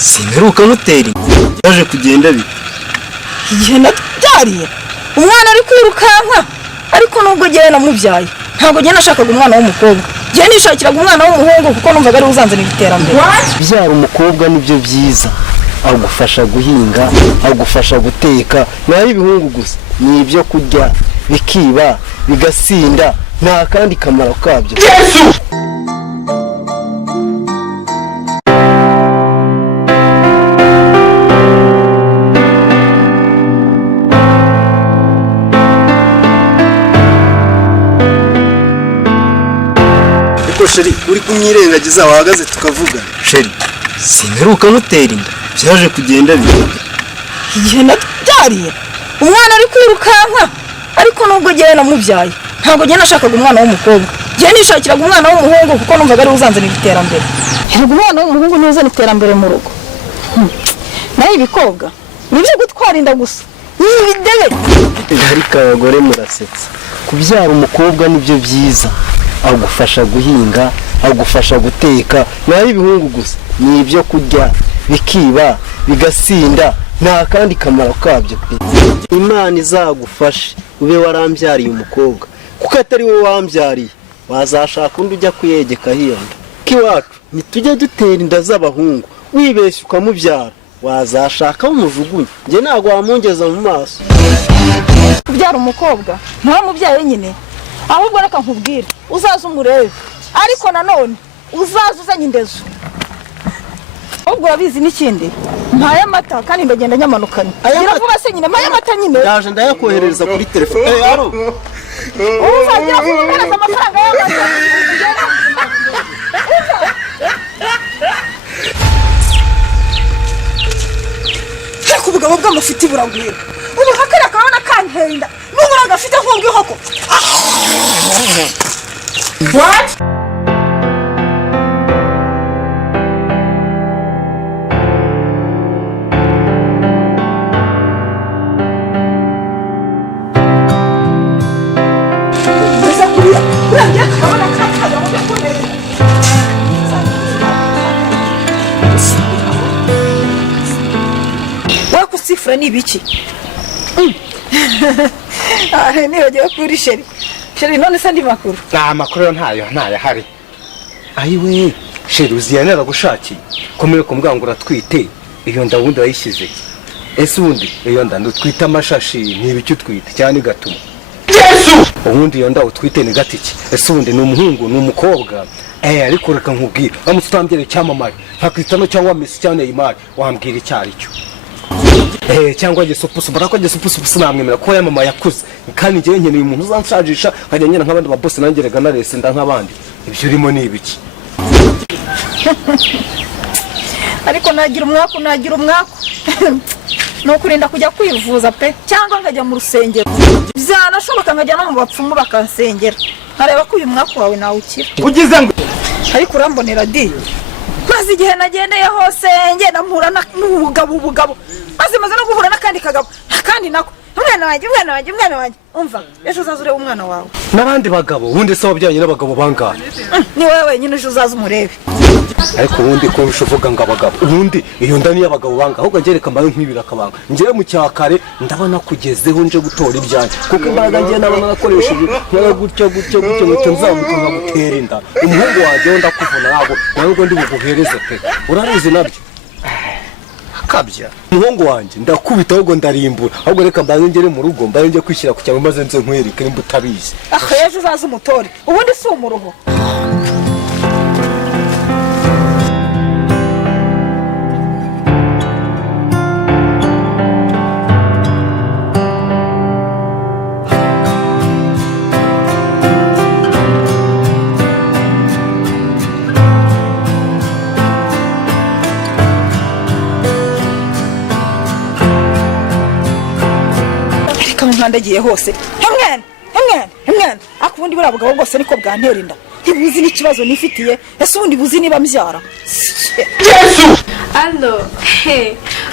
Simperuka mutera yaje kugenda bite? Igihe nabyariye umwana ari kwirukanka ariko nubwo gihe namubyaye ntabwo gihe nashakaga umwana w'umukobwa. Gihe nishakiraga umwana w'umuhungu kuko numvaga ari uzanzanira iterambere. Byara umukobwa nibyo byiza. Agufasha guhinga, agufasha guteka, naho ibihungu gusa ni ibyo kurya bikiba bigasinda nta kandi kamaro kabyo. Yesu! Sheri, uri kumyirengagiza wahagaze tukavuga. Sheri, simperuka mutera inda. Byaje kugenda bite? Igihe nabyariye umwana ari kwirukanka ariko nubwo gihe namubyaye ntabwo gihe nashakaga umwana w'umukobwa. Gihe nishakiraga umwana w'umuhungu kuko numvaga ari uzanzanira iterambere. Hirwa umwana w'umuhungu niwe uzana iterambere mu rugo. Naho ibikobwa nibyo gutwara inda gusa. Nibidebe. Ariko abagore murasetsa. Kubyara umukobwa nibyo byiza. Agufasha guhinga, agufasha guteka, naho ibihungu gusa ni ibyo kurya bikiba bigasinda nta kandi kamaro kabyo. Imana izagufashe ube warambyariye umukobwa kuko atari wowe wambyariye wazashaka undi ujya kuyegeka hiyonda. Kiwacu nitujya dutera inda z'abahungu wibeshye ukamubyara wazashaka umujugunye. Nge ntago wamungeza mu maso. Kubyara umukobwa nta mubyaye nyine ahubwo reka nkubwire uzaza umurebe ariko nanone uzaza uzanye indezo. Ahubwo urabizi n'ikindi mpaye amata kandi ndagenda nyamanukanye. Iravuga se nyine mpaye amata nyine yaje ndayakoherereza kuri telefone. Aro uzagira kumereza amafaranga y'amata. Ariko ubugabo bw'amafiti buragwira ubu hakara kabona kantenda n'ubura gafite nk'ubwihoko. What? Wakusifura ni biki? Nibagiwe kuri Sheri. Sheri none sandi makuru. Makuru ntayo hari. Ayiwe, Sheri uziyanera gushakiye. Komere kumbwa ngo uratwite. Iyo nda wundi wayishyize. Ese wundi iyo nda ndutwita amashashi ni ibiki utwite cyane gatuma. Yesu! Ubundi iyo nda utwite ni gatiki. Ese wundi ni umuhungu ni umukobwa. Ariko reka nkubwira. Bamutse utambye cyamamare. Nka Cristiano cyangwa Messi cyane Neymar wambwira icyari cyo. Cyangwa Gesupusu barako Gesupusu namwemera ko yamama yakuze kandi ngiye nkeneye umuntu uzansajisha nkajya nyina nk'abandi baboss nangerega narese nda nk'abandi. Ibyo urimo ni ibiki? Ariko nagira umwaku no kurinda kujya kwivuza pe cyangwa nkajya mu rusengero. Byanashoboka nkajya no mu bapfumu bakansengera nkareba ko uyu mwaku wawe nawe ukira. Ugize ngo ariko urambonera di maze igihe nagendeye hose ngenda mpura n'ubugabo maze no guhura n'akandi kagabo kandi nako umwana wanjye umva ejo uzazure umwana wawe n'abandi bagabo wundi se wabyanye n'abagabo bangahe? Ni wewe nyine ejo uzaza umurebe. Ariko wundi ko bishovuga ngo abagabo wundi iyo ndani y'abagabo bangahe ahubwo ngereka mbaye nkwibira kabanga ngiye mu cyakare ndabona kugezeho nje gutora ibyanye kuko imbaraga ngiye nabona nakoresheje nkora gutyo nzamuka nkagutera inda umuhungu wanjye ndakuvuna ntabwo ndi buguhereze pe urabizi nabyo kabya umuhungu wanjye ndakubita ahubwo ndarimbura ahubwo reka mbaye ngere mu rugo mbaye nje kwishyira ku cyangwa maze nze nkwereke nimba utabizi. Ejo uzaza umutore ubundi si umuruho. Ndagiye hose hemwana akubundi bura bugabo bwose niko bwantera inda ntibuzi n'ikibazo nifitiye ese ubundi buzi niba mbyara. Yesu! Allo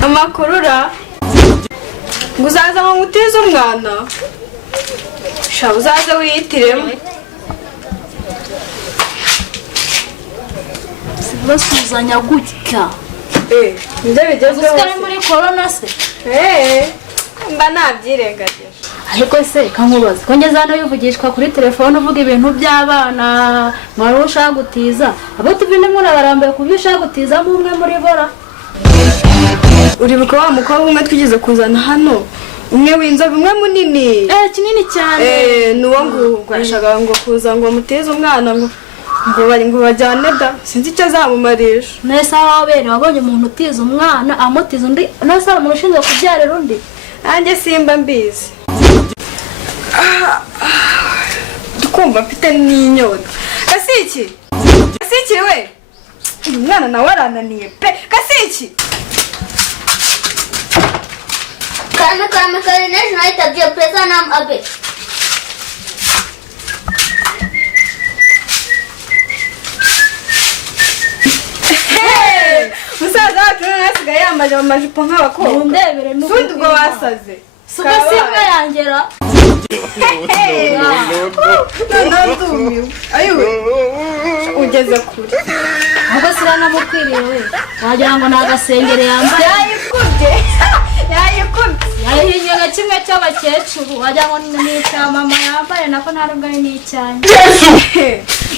amakurura nguzaza ngo ngutize umwana sha uzaza wiyitiremo basuzanya gutya nibyo bigezweho Usika ari muri corona se. mba nabyirengagije. Ariko se kankubaza ko ngeze hano yuvugishwa kuri telefone uvuga ibintu by'abana mwari ushaka gutiza abo tuvine muri abarambuye kubyo ushaka gutiza mu umwe muri bora. Uribuka wa mukobwa umwe twigeze kuzana hano umwe w'inzobe umwe munini Kinini cyane. Nuwo ngo ashaka ngo kuza ngo muteze umwana ngo bajyane da sinzi icyo azamumarisha. Nese aho bene wabonye umuntu utiza umwana amutiza undi nase ari umuntu ushinzwe kubyarira undi. Nanjye simba mbizi. Dukumva mfite n'inyota. Kasiki we uyu mwana nawe arananiye pe. Kasiki Kare nejo nahitabye pesa nam abe. musaza wacu nasigaye yambaye amajipo nk'abakobwa. Ndebere nuko Sundi ubwo wasaze. Suba simba yangera. Ndumiwe. Ayiwe ugeze kure. Ahubwo siranamukwiriye we. Wagira ngo nagasengere yambaye. Yayikubye. Yahinyega kimwe cy'abakecuru wagira ngo ni icya mama yambaye nako ntarubwo ari n'icyanyu.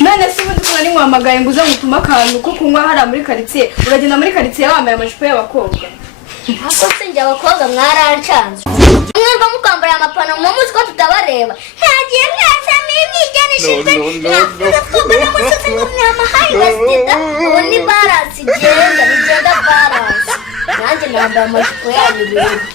None se ubundi kuba ninkwamagaye ngo uze ngutuma akantu ko kunywa hariya muri karitsiye uragenda muri karitsiye wambaye amajipo y'abakobwa. Ako sinjye abakobwa mwaranshanze. Mwumva mukambara amapantaro mu muzi ko tutabareba. Ntagiye mwese mwigenishijwe. Ubu ni balance igenda balance. Nanjye nambaye amajipo yanyu ibintu.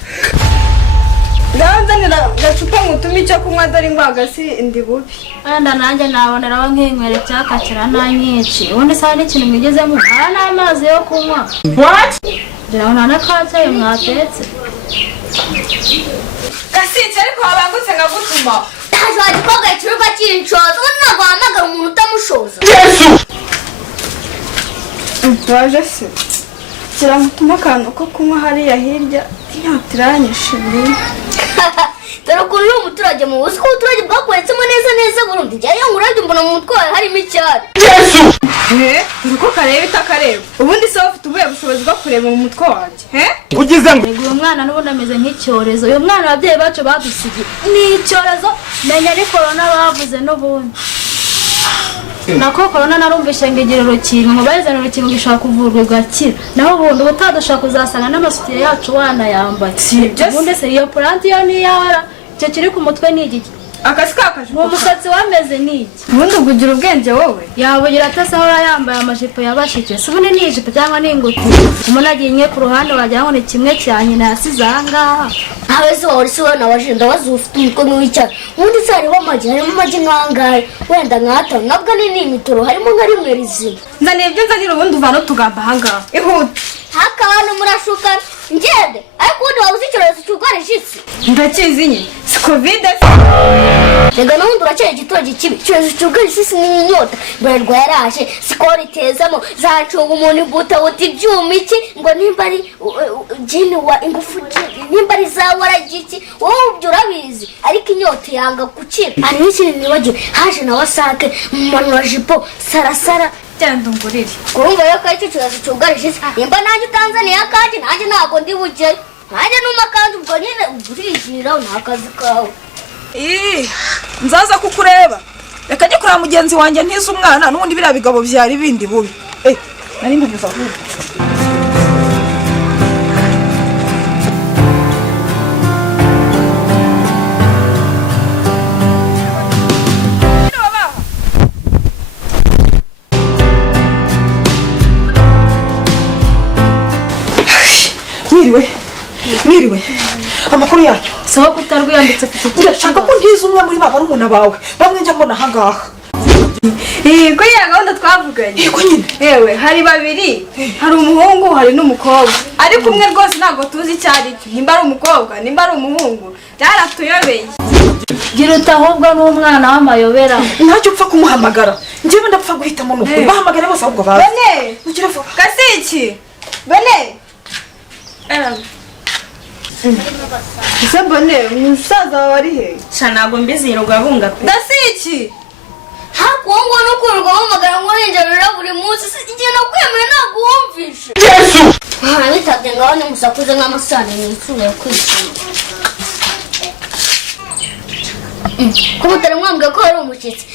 Nzanira gacupa ngutume icyo kunywa dore ingwagasi ndi bubi. Wenda nanjye naboneraho nk'inywere cyakakira nta nyinshi ubundi saa n'ikintu mwigezemo aha n'amazi yo kunywa. Ngira ngo nta n'akacyayi mwatetse. Kasiki ariko wabangutse nkagutuma. Ntaje wagikobwa ikiruka cy'inshoza ubundi ntabwo wahamagara umuntu utamushoza. Waje se kiramutuma akantu ko kunywa hariya hirya inyota iranyishe. Dore ukuntu uri umuturage mu buzi ko ubuturage bwakwetsemo neza burundu njyayo ngurajya mbona mu mutwe wawe harimo icyari. Uri ko kareba itakareba ubundi se ufite ubuhe bushobozi bwo kureba mu mutwe wanjye. ugize ngo Uyu mwana n'ubundi ameze nk'icyorezo uyu mwana ababyeyi bacu badusigiye ni icyorezo menya ari corona bavuze n'ubundi. Nako corona narumvishe ngo igira urukingo ngo bayizana urukingo gishaka kuvurwa ugakira naho ubundi ubutadushaka kuzasanga n'amasutiye yacu wanayambaye. Ubundi se iyo puranti yo niyara icyo kiri ku mutwe ni igiki Akasi kakaje. mu musatsi wameze n'iki Ubundi ugira ubwenge wowe. yabugira atase ahora yambaye amajipo yabashike si ubundi ni ijipo cyangwa ni ingutiya umuntu agiye imwe ku ruhande wagira ngo ni kimwe cya nyina yasize ahangaha. Ntawe se wari se wena wajenda wazi ufite umutwe nk'uw'icyari ubundi se harimo amagi nk'angahe wenda nk'atanu nabwo ni n'imitoro harimo nka rimwe rizima. Nzaniye ibyo nzanira ubundi uvana utugamba ahangaha. Ihute. Haka abantu murashukana ngende ariko ubundi waba uzi icyorezo cyugarije isi. Ndakizi nye. Si covid. Rega n'ubundi uracyari igitoki kibi icyorezo cyugarije isi ni inyota mbarwa yaraje sikoro itezamo zacunga umuntu imbuto uti ibyuma iki ngo nimba ari jini wa ingufu nimba ari za waragiki wowe ubyo urabizi ariko inyota yanga gukira. Hari n'ikindi nibagiwe haje na wasake mu mano wa jipo sarasara Cyanda ungurire. urumva rero ko icyo cyorezo cyugarije isi nimba nanjye Tanzania kandi nanjye ntabwo ndi bujyeyo nanjye numa kandi ubwo nyine ugurijira ni akazi kawe. Nzaza kukureba reka njye kureba mugenzi wanjye ntize umwana n'ubundi biriya bigabo byari bindi bubi. Nari mbivuze ahubwo. Mwiriwe amakuru yacu Sawa kutarwiyambitse ku kiti. ndashaka ko ntize umwe muri baba rumuna bawe bamwe njya mbona ahangaha. Kuri ya gahunda twavuganye. Yego nyine. Yewe hari babiri hari umuhungu hari n'umukobwa ariko umwe rwose ntabwo tuzi icyo ari cyo nimba ari umukobwa nimba ari umuhungu byaratuyobeye. Gira utahubwo n'umwana w'amayobera. Ntacyo upfa kumuhamagara njyewe ndapfa guhitamo n'ukuri bahamagare bose ahubwo bazi. Bene ugira vuba. Kasiki bene ese mbone umusaza wawe ari he? Ntabwo mbizi yirirwa bunga pe. Gasiki hakuwo no kurwa hamagara ngo ninjye buri munsi igihe nakwemeye ntabwo wumvishe. bitabye ngaho nimusakuze nk'amasahani mwifure yo kwishima. Ko mutari mwambwiye ko hari umushyitsi.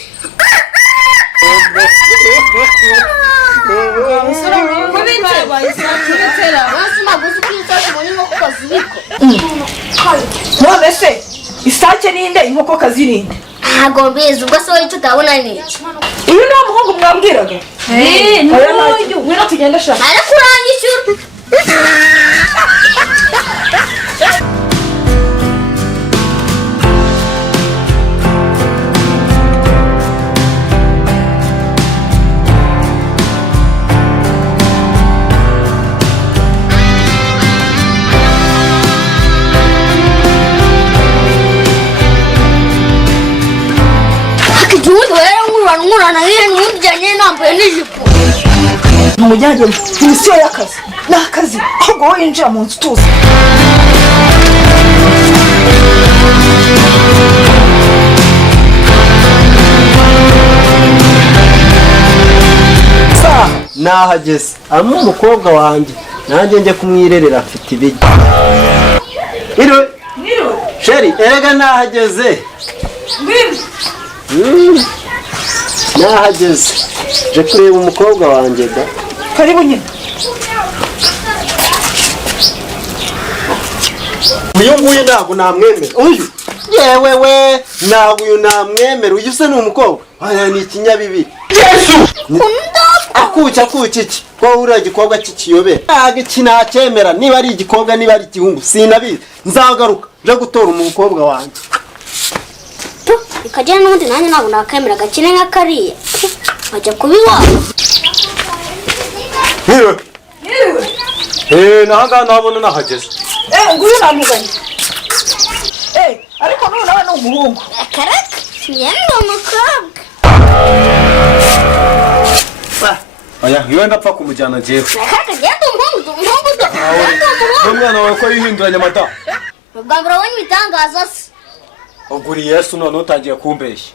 none se isake ninde inkokokazi ninde? Ntabwo mbizi ubwo se wowe icyo utabona ni iki? Uyu ni wa muhungu mwambwiraga? N'uyu ngwino tugende shaka. Ariko uranyishyura. Nkurana rero n'ujyanye nambaye n'ijipo. Ntujyanye misiyo y'akazi. Ni akazi ahubwo wowe yinjira mu nzu tuzi. nahageze amwe umukobwa wanjye nanjye njye kumwirerera afite ibiryo. Iriwe sheri erega nahageze. Nahageze je kureba umukobwa wanjye da. Karibu nyine. Uyu nguyu ntabwo namwemera. Uyu yewe we ntabwo uyu namwemera. Uyu se ni umukobwa aya ni ikinyabibiri. Yesu akuca iki ko uriya gikobwa kikiyobera ntabwo iki nacyemera. Niba ari igikobwa niba ari igihungu sinabizi. Nzagaruka nje gutora umukobwa wanjye. Ikajyana n'ubundi nanjye ntabwo nakemera gakine nka kariya ajya kubiwabo. nahangaha nabona nahageze. Nguyu namuganye. Ariko n'uyu nawe ni umuhungu. Akaraka yenda umukobwa. Oya iwe ndapfa kumujyana jewe. Akaraka genda umuhungu do. Umwana wawe ko yihinduranya amata. Ubwa mbere wabonye ibitangaza se. Uguriye Yesu none utangiye kumbeshya.